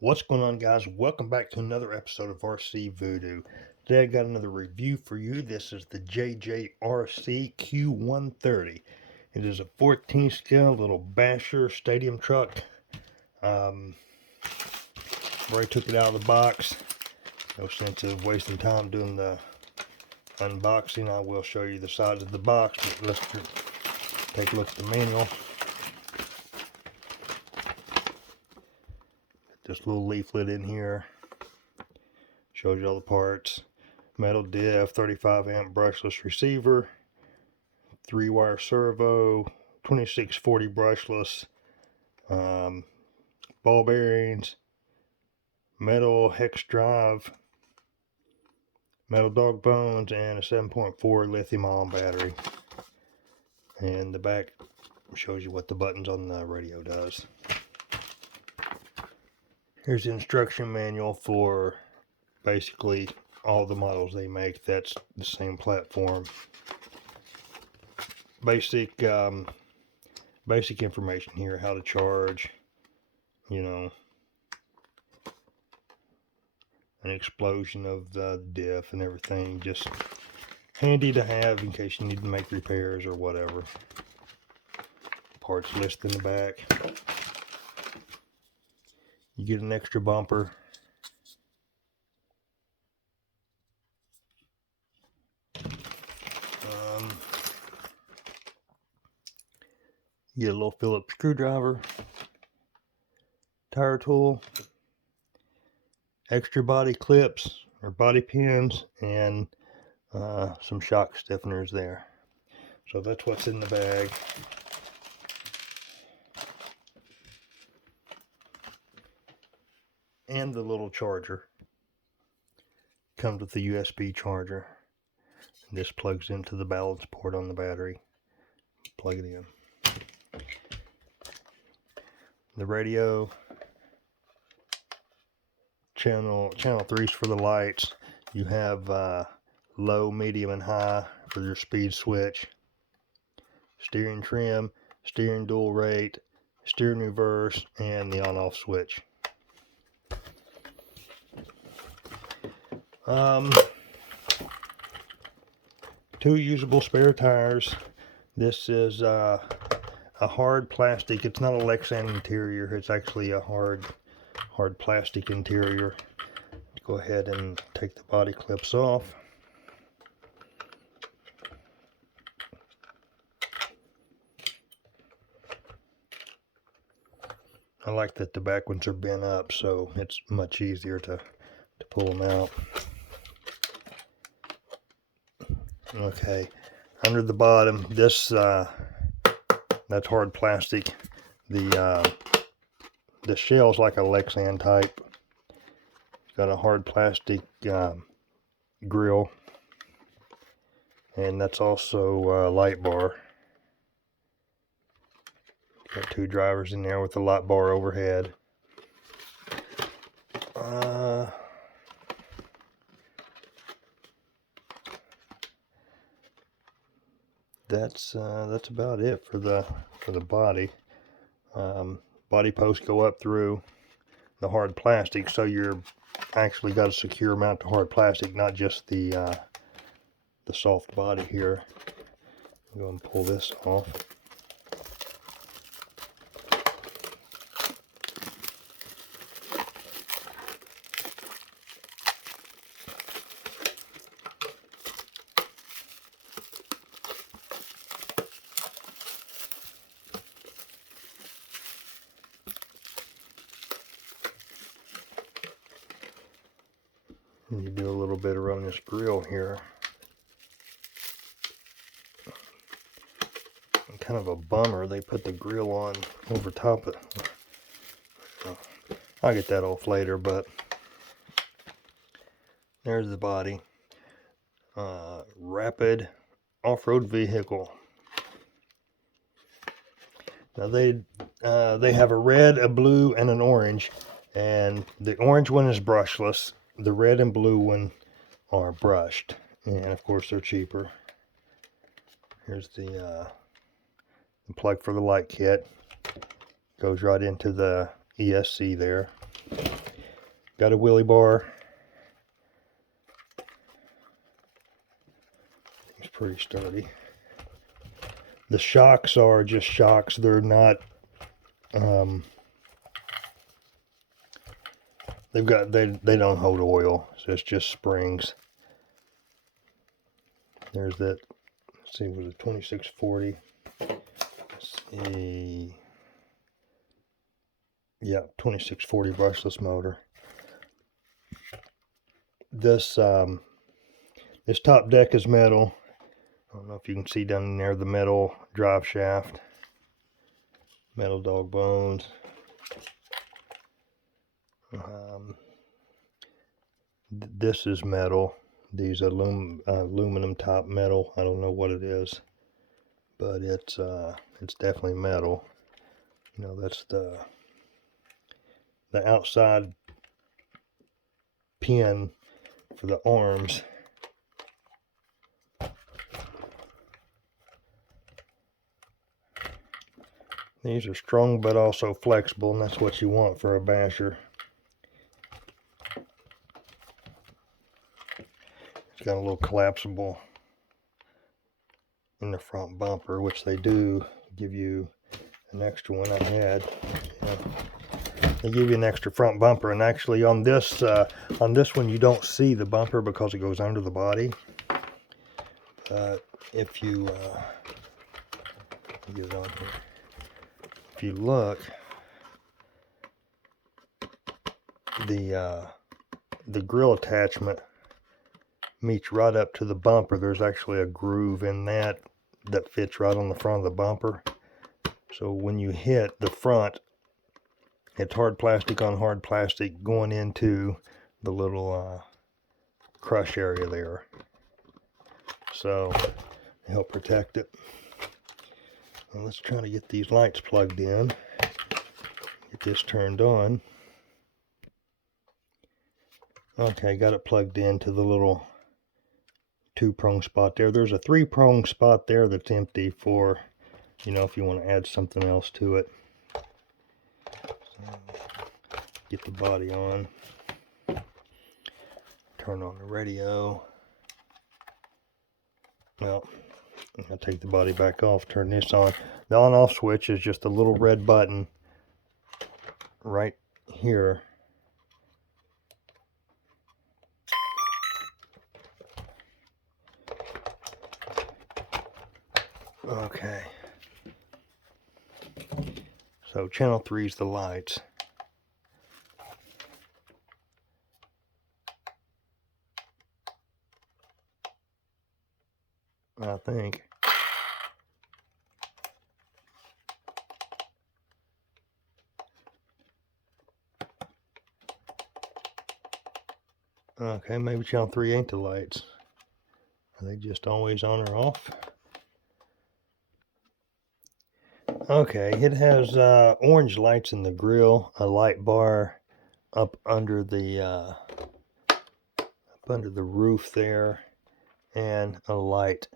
What's going on, guys? Welcome back to another episode of RC Voodoo. Today I got another review for you. This is the JJRC Q130. It is a 14 scale little basher stadium truck. Already took it out of the box. No sense of wasting time doing the unboxing. I will show you the size of the box, but let's take a look at the manual. This little leaflet in here shows you all the parts. Metal diff, 35 amp brushless receiver, 3-wire servo, 2640 brushless, ball bearings, metal hex drive, metal dog bones, and a 7.4 lithium ion battery. And the back shows you what the buttons on the radio does. Here's the instruction manual for basically all the models they make. That's the same platform. Basic information here: how to charge, an explosion of the diff and everything. Just handy to have in case you need to make repairs or whatever. Parts list in the back. You get an extra bumper. You get a little Phillips screwdriver, tire tool, extra body clips or body pins, and some shock stiffeners there. So that's what's in the bag. And the little charger comes with the USB charger. This plugs into the balance port on the battery. Plug it in. The radio, channel 3's for the lights. You have low, medium, and high for your speed switch. Steering trim, steering dual rate, steering reverse, and the on-off switch. Two usable spare tires. This is a hard plastic. It's not a Lexan interior. It's actually a hard plastic interior. Go ahead and take the body clips off. I like that the back ones are bent up, so it's much easier to pull them out. Okay, under the bottom, this that's hard plastic. The shell's like a Lexan type. It's got a hard plastic grill, and that's also a light bar. Got two drivers in there with the light bar overhead. That's about it for the body. Body posts go up through the hard plastic, so you're actually got a secure mount to hard plastic, not just the soft body here. I'll go and pull this off. You do a little bit around this grill here. Kind of a bummer they put the grill on over top of it. I'll get that off later, but there's the body. Rapid off-road vehicle. Now they have a red, a blue, and an orange, and the orange one is brushless. The red and blue one are brushed, and of course they're cheaper. Here's the plug for the light kit. Goes right into the ESC there. Got a wheelie bar. It's pretty sturdy. The shocks are just shocks. They're not, they don't hold oil, so it's just springs. There's that, let's see, was it 2640? Yeah, 2640 brushless motor. This this top deck is metal. I don't know if you can see down in there the metal drive shaft, metal dog bones. This is metal. These aluminum top metal. I don't know what it is, but it's definitely metal. You know, that's the outside pin for the arms. These are strong but also flexible, and that's what you want for a basher. It's got a little collapsible in the front bumper, which they do give you an extra one. I had. They give you an extra front bumper, and actually on this one you don't see the bumper because it goes under the body. If you get it on here. If you look, the grill attachment meets right up to the bumper. There's actually a groove in that fits right on the front of the bumper. So when you hit the front, it's hard plastic on hard plastic going into the little crush area there. So help protect it. Well, let's try to get these lights plugged in. Get this turned on. Okay, got it plugged into the little 2-prong spot there. There's a 3-prong spot there that's empty for, you know, if you want to add something else to it. So, get the body on. Turn on the radio. Well, I'll take the body back off, turn this on. The on-off switch is just a little red button right here. Okay. So channel 3 is the lights. I think. Okay, maybe channel 3 ain't the lights. Are they just always on or off? Okay, it has orange lights in the grill, a light bar up under the roof there, and a light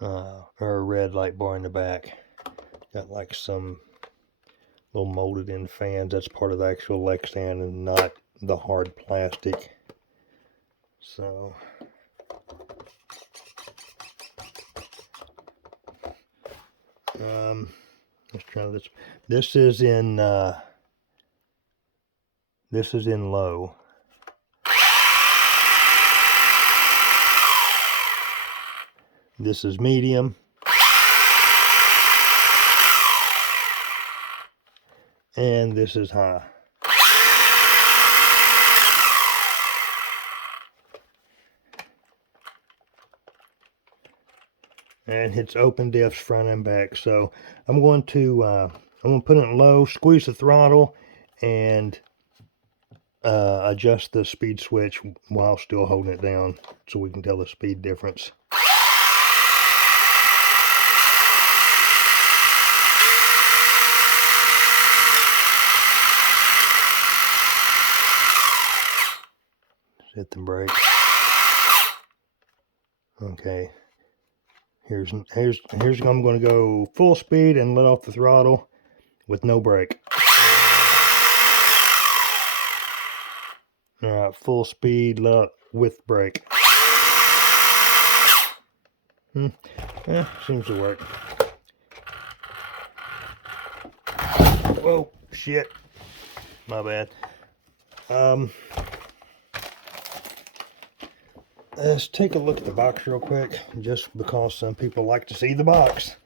or a red light bar in the back. Got like some little molded in fans. That's part of the actual Lexan and not the hard plastic. So let's try this. This is in low. This is medium. And this is high. And it's open diffs front and back. So I'm going to put it in low, squeeze the throttle, and adjust the speed switch while still holding it down so we can tell the speed difference. Hit the brake. Okay. Here's I'm going to go full speed and let off the throttle with no brake. Full speed with brake. Yeah, seems to work. Whoa, shit. My bad. Let's take a look at the box real quick, just because some people like to see the box.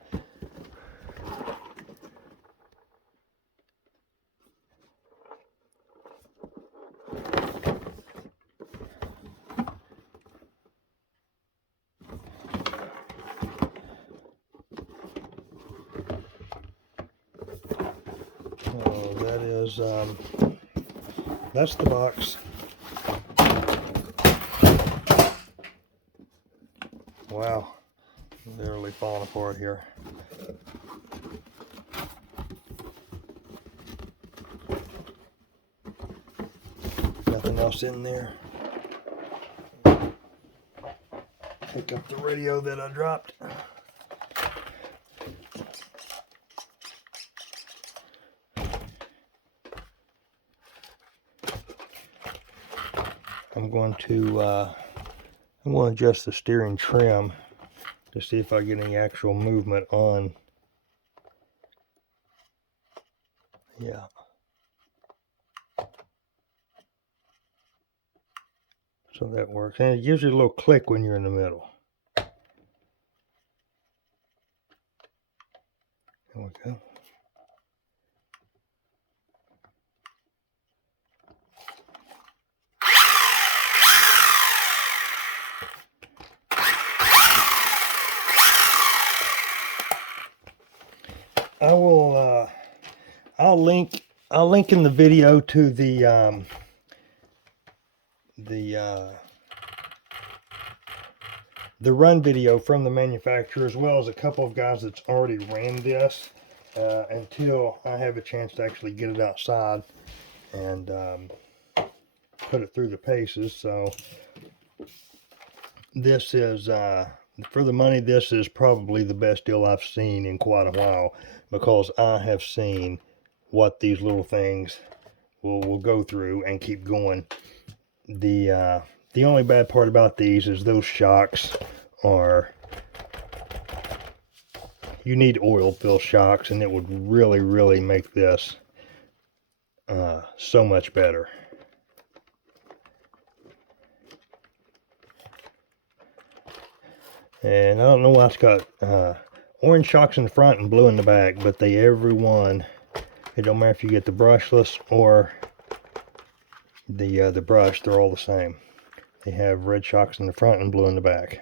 Oh, that is, that's the box. Wow, literally falling apart here. Nothing else in there. Pick up the radio that I dropped. I'm going to adjust the steering trim to see if I get any actual movement on. Yeah. So that works. And it gives you a little click when you're in the middle. There we go. I will I'll link in the video to the run video from the manufacturer, as well as a couple of guys that's already ran this, until I have a chance to actually get it outside and put it through the paces. So this is, for the money, this is probably the best deal I've seen in quite a while, because I have seen what these little things will go through and keep going. The only bad part about these is those shocks are, you need oil fill shocks, and it would really make this so much better. And I don't know why it's got orange shocks in the front and blue in the back, but every one, it don't matter if you get the brushless or the brush, they're all the same. They have red shocks in the front and blue in the back.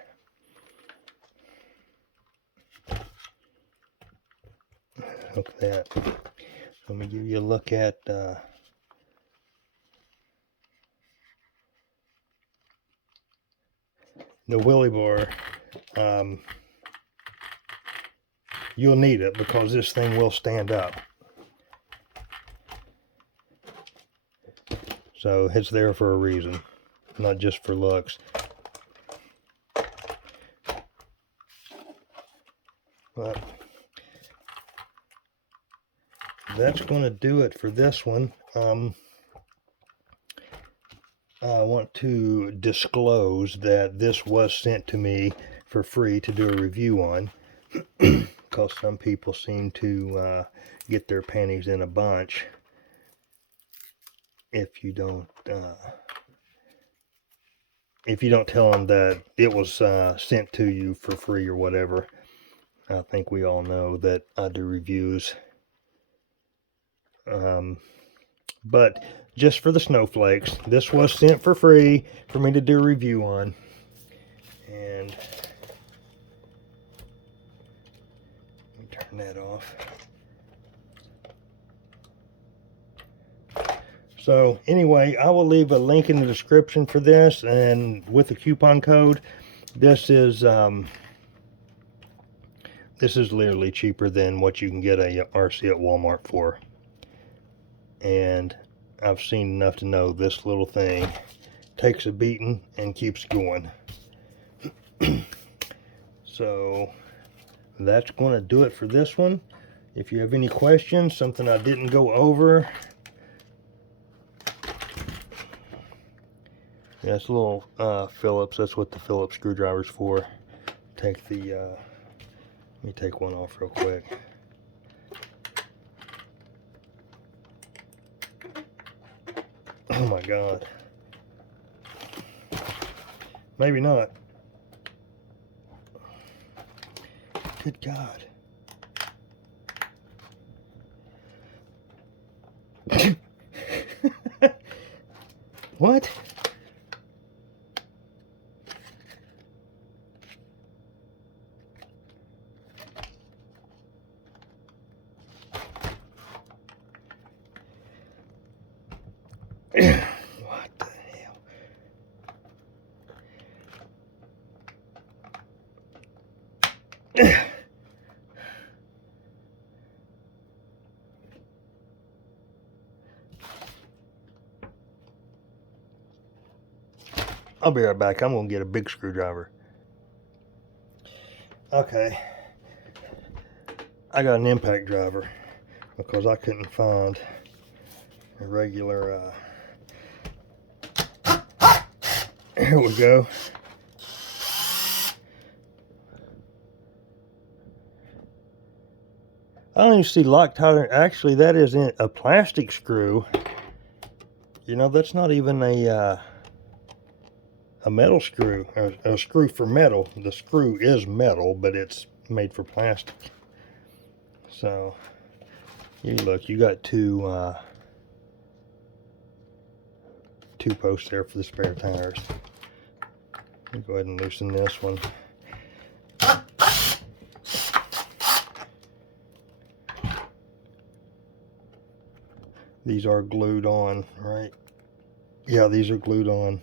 Look at that. Let me give you a look at the wheelie bar. You'll need it, because this thing will stand up. So it's there for a reason, not just for looks. But that's going to do it for this one. I want to disclose that this was sent to me for free to do a review on, because some people seem to get their panties in a bunch if you don't tell them that it was sent to you for free or whatever. I think we all know that I do reviews. But just for the snowflakes, this was sent for free for me to do a review on. And let me turn that off. So anyway, I will leave a link in the description for this, and with the coupon code, this is literally cheaper than what you can get a RC at Walmart for. And I've seen enough to know this little thing takes a beating and keeps going. So that's going to do it for this one. If you have any questions, something I didn't go over, Yeah, it's a little Phillips. That's what the Phillips screwdriver's for. Take the, let me take one off real quick. Oh my God. Maybe not. Good God. What? What the hell? I'll be right back. I'm going to get a big screwdriver. Okay. I got an impact driver because I couldn't find a regular, here we go. I don't even see Loctite. Actually, that isn't a plastic screw. You know, that's not even a metal screw, a screw for metal. The screw is metal, but it's made for plastic. So, you look, you got two posts there for the spare tires. Let me go ahead and loosen this one. These are glued on, right? Yeah, these are glued on.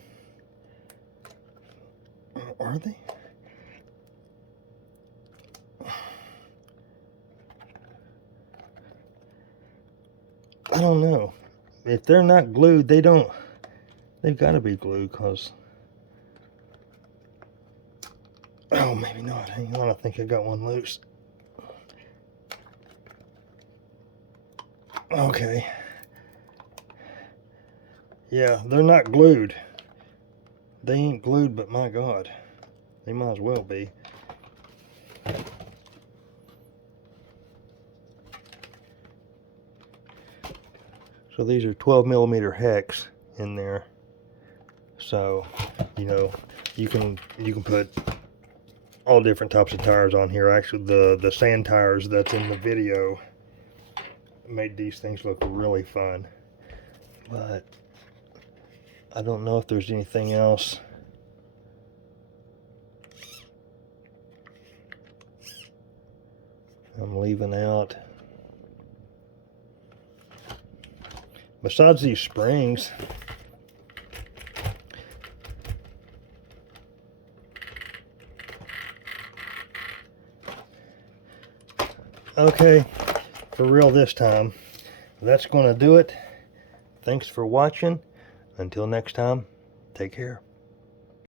Are they? I don't know. If they're not glued, they've got to be glued, because... Oh, maybe not. Hang on, I think I got one loose. Okay. Yeah, they're not glued. They ain't glued, but my God, they might as well be. So these are 12mm hex in there. So, you know, you can put all different types of tires on here. Actually, the sand tires that's in the video made these things look really fun. But I don't know if there's anything else. I'm leaving out. Besides these springs. Okay, for real this time. That's going to do it. Thanks for watching. Until next time, take care.